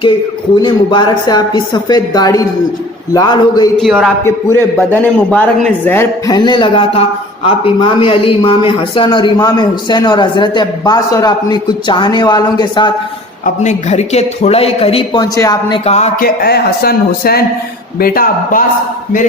کہ خون مبارک سے آپ کی سفید داڑھی لال ہو گئی تھی اور آپ کے پورے بدن مبارک میں زہر پھیلنے لگا تھا. آپ امام علی، امام حسن اور امام حسین اور حضرت عباس اور اپنے کچھ چاہنے والوں کے ساتھ اپنے گھر کے تھوڑا ہی قریب پہنچے. آپ نے کہا کہ اے حسن، حسین، بیٹا عباس، میرے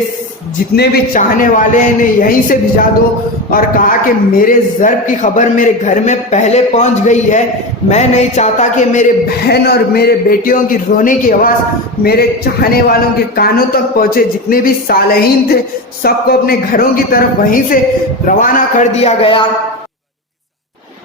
جتنے بھی چاہنے والے ہیں انہیں یہیں سے بھجا دو. اور کہا کہ میرے ضرب کی خبر میرے گھر میں پہلے پہنچ گئی ہے. میں نہیں چاہتا کہ میرے بہن اور میرے بیٹیوں کی رونے کی آواز میرے چاہنے والوں کے کانوں تک پہنچے. جتنے بھی صالحین تھے سب کو اپنے گھروں کی طرف وہیں سے روانہ کر دیا گیا.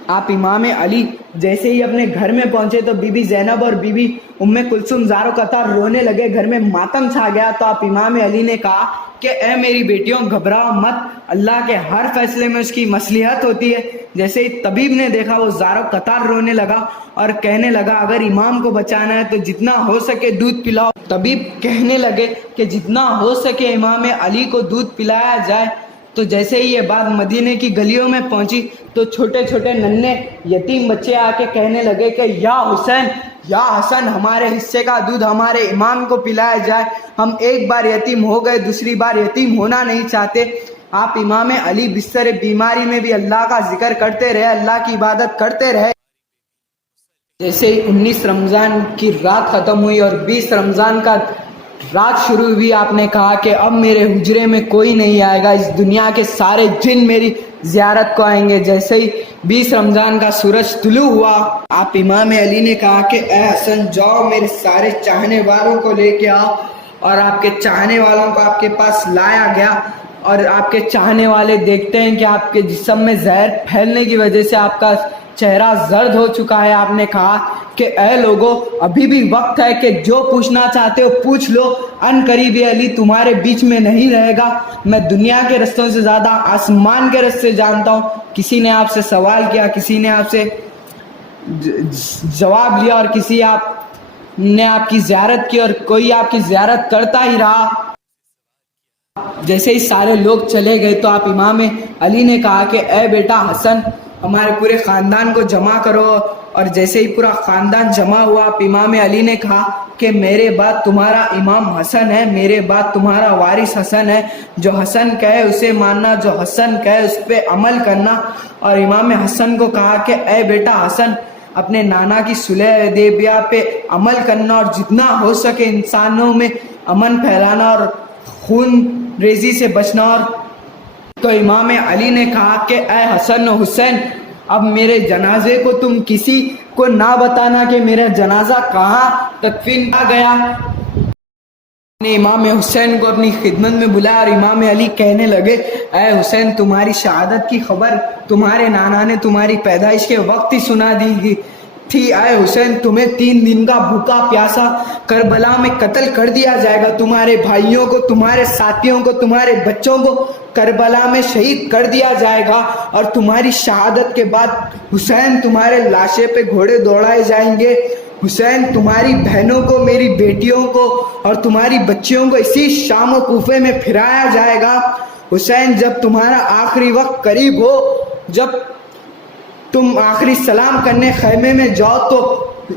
آپ امام علی جیسے ہی اپنے گھر میں پہنچے تو بی بی زینب اور بی بی ام کلثوم زارو قطار رونے لگے. گھر میں ماتم چھا گیا. تو آپ امام علی نے کہا کہ اے میری بیٹیوں، گھبراؤ مت، اللہ کے ہر فیصلے میں اس کی مصلحت ہوتی ہے. جیسے ہی طبیب نے دیکھا وہ زارو قطار رونے لگا اور کہنے لگا اگر امام کو بچانا ہے تو جتنا ہو سکے دودھ پلاؤ. طبیب کہنے لگے کہ جتنا ہو سکے امام علی کو دودھ پلایا جائے. تو جیسے ہی یہ بات مدینے کی گلیوں میں پہنچی تو چھوٹے چھوٹے ننھے یتیم بچے آ کے کہنے لگے کہ یا حسین، یا حسن، ہمارے حصے کا دودھ ہمارے امام کو پلایا جائے. ہم ایک بار یتیم ہو گئے، دوسری بار یتیم ہونا نہیں چاہتے. آپ امام علی بستر بیماری میں بھی اللہ کا ذکر کرتے رہے، اللہ کی عبادت کرتے رہے. جیسے ہی 19 رمضان کی رات ختم ہوئی اور 20 رمضان کا رات شروع ہوئی، آپ نے کہا کہ اب میرے حجرے میں کوئی نہیں آئے گا، اس دنیا کے سارے جن میری زیارت کو آئیں گے. جیسے ہی 20 رمضان کا سورج طلوع ہوا، آپ امام علی نے کہا کہ اے حسن، جاؤ میرے سارے چاہنے والوں کو لے کے آؤ. اور آپ کے چاہنے والوں کو آپ کے پاس لایا گیا. اور آپ کے چاہنے والے دیکھتے ہیں کہ آپ کے جسم میں زہر پھیلنے کی وجہ سے آپ کا چہرہ زرد ہو چکا ہے. آپ نے کہا کہ اے لوگوں، ابھی بھی وقت ہے کہ جو پوچھنا چاہتے ہو پوچھ لو. ان قریب علی تمہارے بیچ میں نہیں رہے گا. میں دنیا کے رستوں سے زیادہ آسمان کے رستے جانتا ہوں. کسی نے آپ سے سوال کیا، کسی نے آپ سے جواب لیا، اور کسی نے آپ کی زیارت کی، اور کوئی آپ کی زیارت کرتا ہی رہا. جیسے ہی سارے لوگ چلے گئے تو آپ امام علی نے کہا کہ اے بیٹا حسن، ہمارے پورے خاندان کو جمع کرو. اور جیسے ہی پورا خاندان جمع ہوا، آپ امام علی نے کہا کہ میرے بعد تمہارا امام حسن ہے، میرے بعد تمہارا وارث حسن ہے. جو حسن کہے اسے ماننا، جو حسن کہے اس پہ عمل کرنا. اور امام حسن کو کہا کہ اے بیٹا حسن، اپنے نانا کی صلح حدیبیہ پہ عمل کرنا اور جتنا ہو سکے انسانوں میں امن پھیلانا اور خون ریزی سے بچنا. اور تو امام علی نے کہا کہ اے حسن و حسین، اب میرے جنازے کو تم کسی کو نہ بتانا کہ میرا جنازہ کہاں تدفین کیا گیا. نے امام حسین کو اپنی خدمت میں بلایا اور امام علی کہنے لگے اے حسین، تمہاری شہادت کی خبر تمہارے نانا نے تمہاری پیدائش کے وقت ہی سنا دی تھی. اے حسین، تمہیں 3 دن کا بھوکا پیاسا کربلا میں قتل کر دیا جائے گا. تمہارے بھائیوں کو، تمہارے ساتھیوں کو، تمہارے بچوں کو کربلا میں شہید کر دیا جائے گا. اور تمہاری شہادت کے بعد حسین، تمہارے لاشے پہ گھوڑے دوڑائے جائیں گے. حسین، تمہاری بہنوں کو، میری بیٹیوں کو اور تمہاری بچیوں کو اسی شام و کوفے میں پھرایا جائے گا. حسین، جب تمہارا آخری وقت قریب ہو، جب تم آخری سلام کرنے خیمے میں جاؤ تو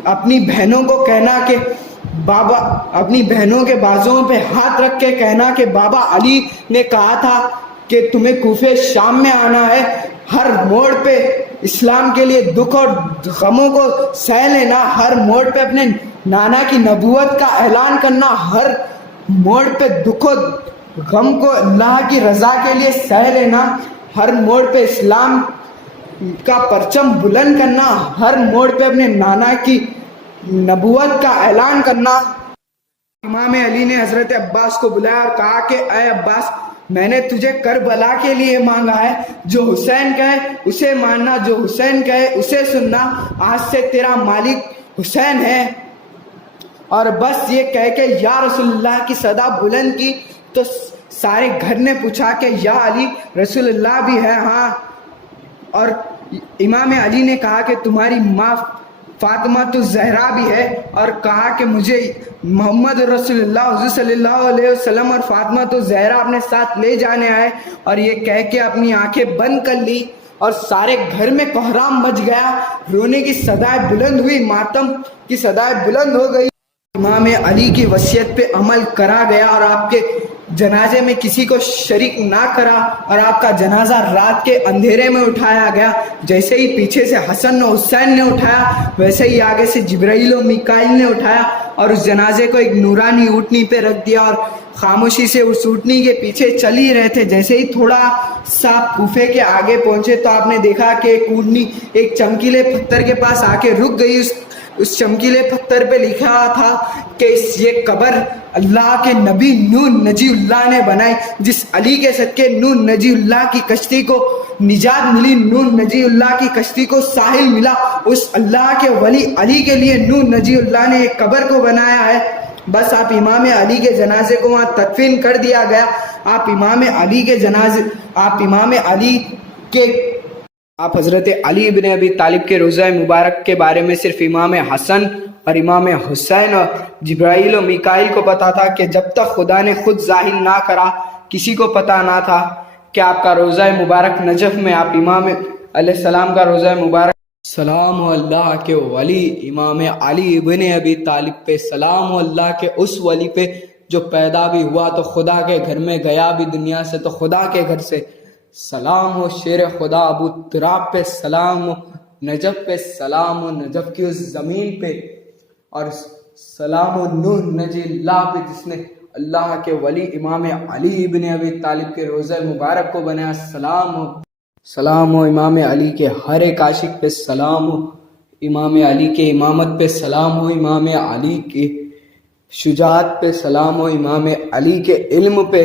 اپنی بہنوں کو کہنا کہ بابا، اپنی بہنوں کے بازوؤں پہ ہاتھ رکھ کے کہنا کہ بابا علی نے کہا تھا کہ تمہیں کوفے شام میں آنا ہے. ہر موڑ پہ اسلام کے لیے دکھ اور غموں کو سہ لینا، ہر موڑ پہ اپنے نانا کی نبوت کا اعلان کرنا، ہر موڑ پہ دکھ و غم کو اللہ کی رضا کے لیے سہ لینا، ہر موڑ پہ اسلام کا پرچم بلند کرنا، ہر موڑ پہ اپنے نانا کی نبوت کا اعلان کرنا. امام علی نے حضرت عباس کو بلایا اور کہا کہ اے عباس، میں نے تجھے کربلا کے لیے مانگا ہے. جو حسین کہے اسے ماننا، جو حسین کہے اسے سننا. آج سے تیرا مالک حسین ہے. اور بس یہ کہہ کے یا رسول اللہ کی صدا بلند کی تو سارے گھر نے پوچھا کہ یا علی، رسول اللہ بھی ہے؟ ہاں. اور امام علی نے کہا کہ تمہاری ماں فاطمہ تو زہرا بھی ہے. اور کہا کہ مجھے محمد رسول اللہ حضور صلی اللہ علیہ وسلم اور فاطمہ تو زہرا اپنے ساتھ لے جانے آئے. اور یہ کہہ کے اپنی آنکھیں بند کر لی اور سارے گھر میں کوہرام مچ گیا. رونے کی صدائیں بلند ہوئی، ماتم کی صدائیں بلند ہو گئی. امام علی کی وصیت پہ عمل کرا گیا اور آپ کے جنازے میں کسی کو شریک نہ کرا اور آپ کا جنازہ رات کے اندھیرے میں اٹھایا گیا. جیسے ہی پیچھے سے حسن و حسین نے اٹھایا ویسے ہی آگے سے جبرائیل و میکائیل نے اٹھایا اور اس جنازے کو ایک نورانی اونٹنی پہ رکھ دیا اور خاموشی سے اس اونٹنی کے پیچھے چل ہی رہے تھے. جیسے ہی تھوڑا سا کوفے کے آگے پہنچے تو آپ نے دیکھا کہ ایک اونٹنی ایک چمکیلے پتھر کے پاس آ کے رک گئی. اس چمکیلے پتھر پہ لکھا تھا کہ یہ قبر اللہ کے نبی نوح نجی اللہ نے بنائی. جس علی کے صدقے نوح نجی اللہ کی کشتی کو نجات ملی, نوح نجی اللہ کی کشتی کو ساحل ملا, اس اللہ کے ولی علی کے لیے نوح نجی اللہ نے ایک قبر کو بنایا ہے. بس آپ امام علی کے جنازے کو وہاں تدفین کر دیا گیا. آپ امام علی کے حضرت علی ابن ابی طالب کے روضہ مبارک کے بارے میں صرف امام حسن اور امام حسین اور جبرائیل و میکائیل کو پتا تھا کہ جب تک خدا نے خود ظاہر نہ کرا کسی کو پتا نہ تھا کہ آپ کا روضہ مبارک نجف میں آپ امام علیہ السلام کا روضہ مبارک. سلام اللہ کے ولی امام علی ابن ابی طالب پہ, سلام اللہ کے اس ولی پہ جو پیدا بھی ہوا تو خدا کے گھر میں, گیا بھی دنیا سے تو خدا کے گھر سے. سلام ہو شیر خدا ابو تراب پہ, سلام ہو نجف پہ, سلام ہو نجف کی اس زمین پہ, اور سلام ہو نوح نجی اللہ پہ جس نے اللہ کے ولی امام علی ابن ابی طالب کے روضہ مبارک کو بنایا. سلام ہو امام علی کے ہر ایک عاشق پہ, سلام ہو امام علی کے امامت پہ, سلام ہو امام علی کے شجاعت پہ, سلام ہو امام علی کے علم پہ.